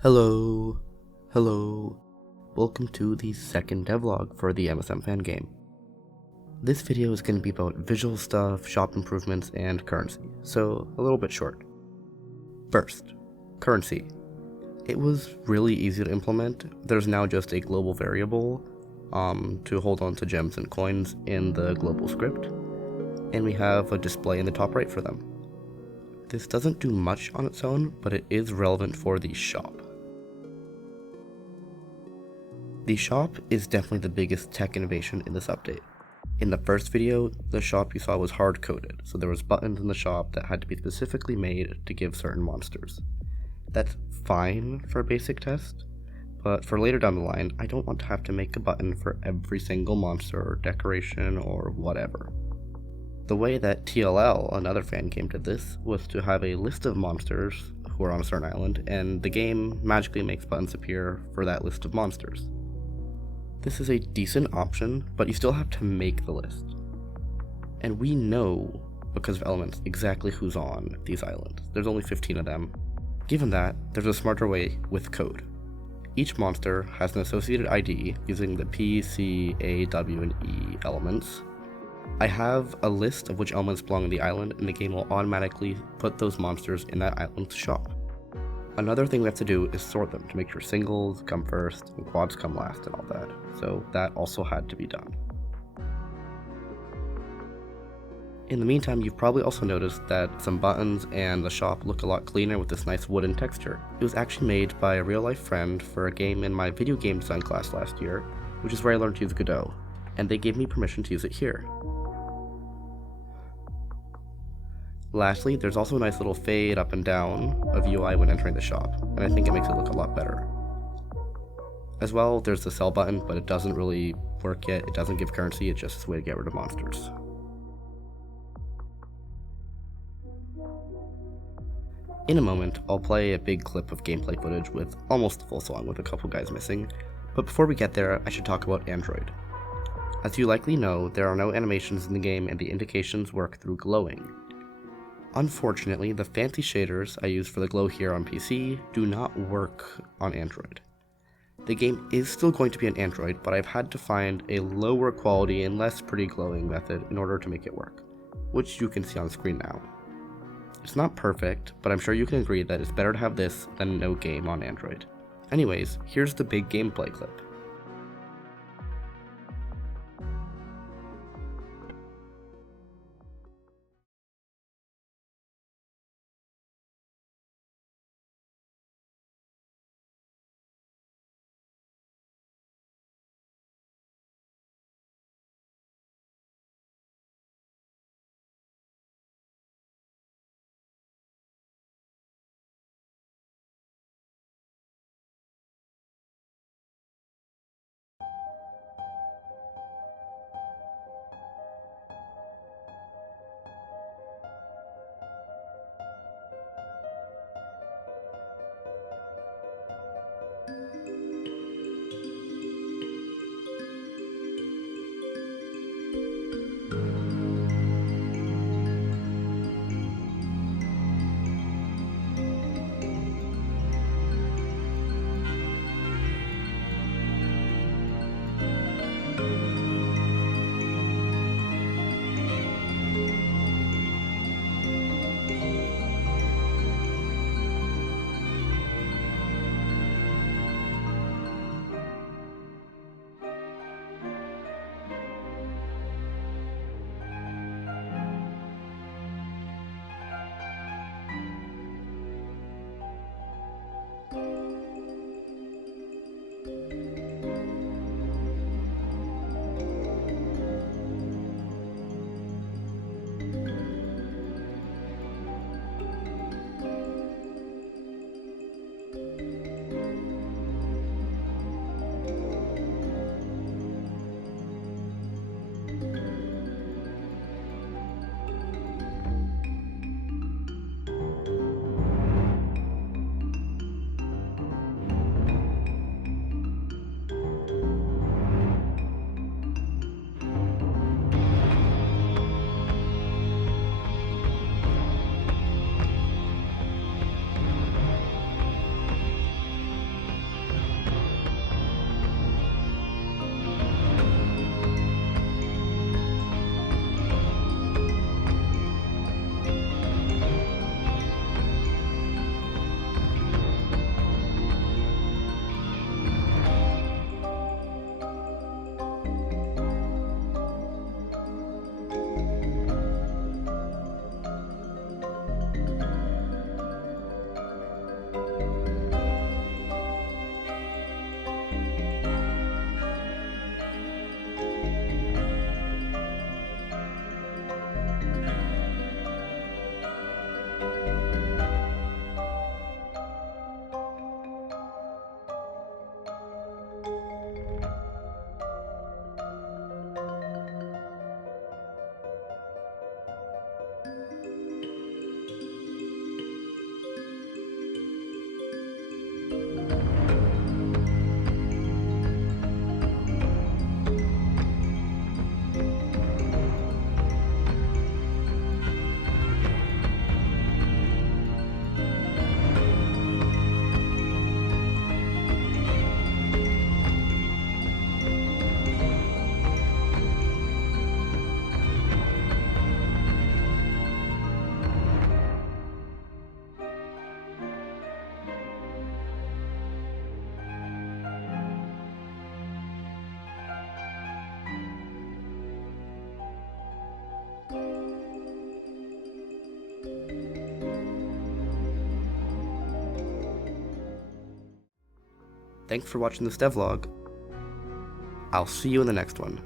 Hello, hello, welcome to the second devlog for the Msm Fangame. This video is going to be about visual stuff, shop improvements, and currency, so a little bit short. First, currency. It was really easy to implement. There's now just a global variable to hold on to gems and coins in the global script, and we have a display in the top right for them. This doesn't do much on its own, but it is relevant for the shop. The shop is definitely the biggest tech innovation in this update. In the first video, the shop you saw was hard-coded, so there was buttons in the shop that had to be specifically made to give certain monsters. That's fine for a basic test, but for later down the line, I don't want to have to make a button for every single monster or decoration or whatever. The way that TLL, another fan game, did this was to have a list of monsters who are on a certain island, and the game magically makes buttons appear for that list of monsters. This is a decent option, but you still have to make the list. And we know, because of elements, exactly who's on these islands. There's only 15 of them. Given that, there's a smarter way with code. Each monster has an associated ID using the P, C, A, W, and E elements. I have a list of which elements belong on the island, and the game will automatically put those monsters in that island's shop. Another thing we have to do is sort them to make sure singles come first and quads come last and all that, so that also had to be done. In the meantime, you've probably also noticed that some buttons and the shop look a lot cleaner with this nice wooden texture. It was actually made by a real-life friend for a game in my video game design class last year, which is where I learned to use Godot, and they gave me permission to use it here. Lastly, there's also a nice little fade up and down of UI when entering the shop, and I think it makes it look a lot better. As well, there's the sell button, but it doesn't really work yet. It doesn't give currency, it's just a way to get rid of monsters. In a moment, I'll play a big clip of gameplay footage with almost the full song with a couple guys missing, but before we get there, I should talk about Android. As you likely know, there are no animations in the game and the indications work through glowing. Unfortunately, the fancy shaders I use for the glow here on PC do not work on Android. The game is still going to be on Android, but I've had to find a lower quality and less pretty glowing method in order to make it work, which you can see on screen now. It's not perfect, but I'm sure you can agree that it's better to have this than no game on Android. Anyways, here's the big gameplay clip. Thanks for watching this devlog. I'll see you in the next one.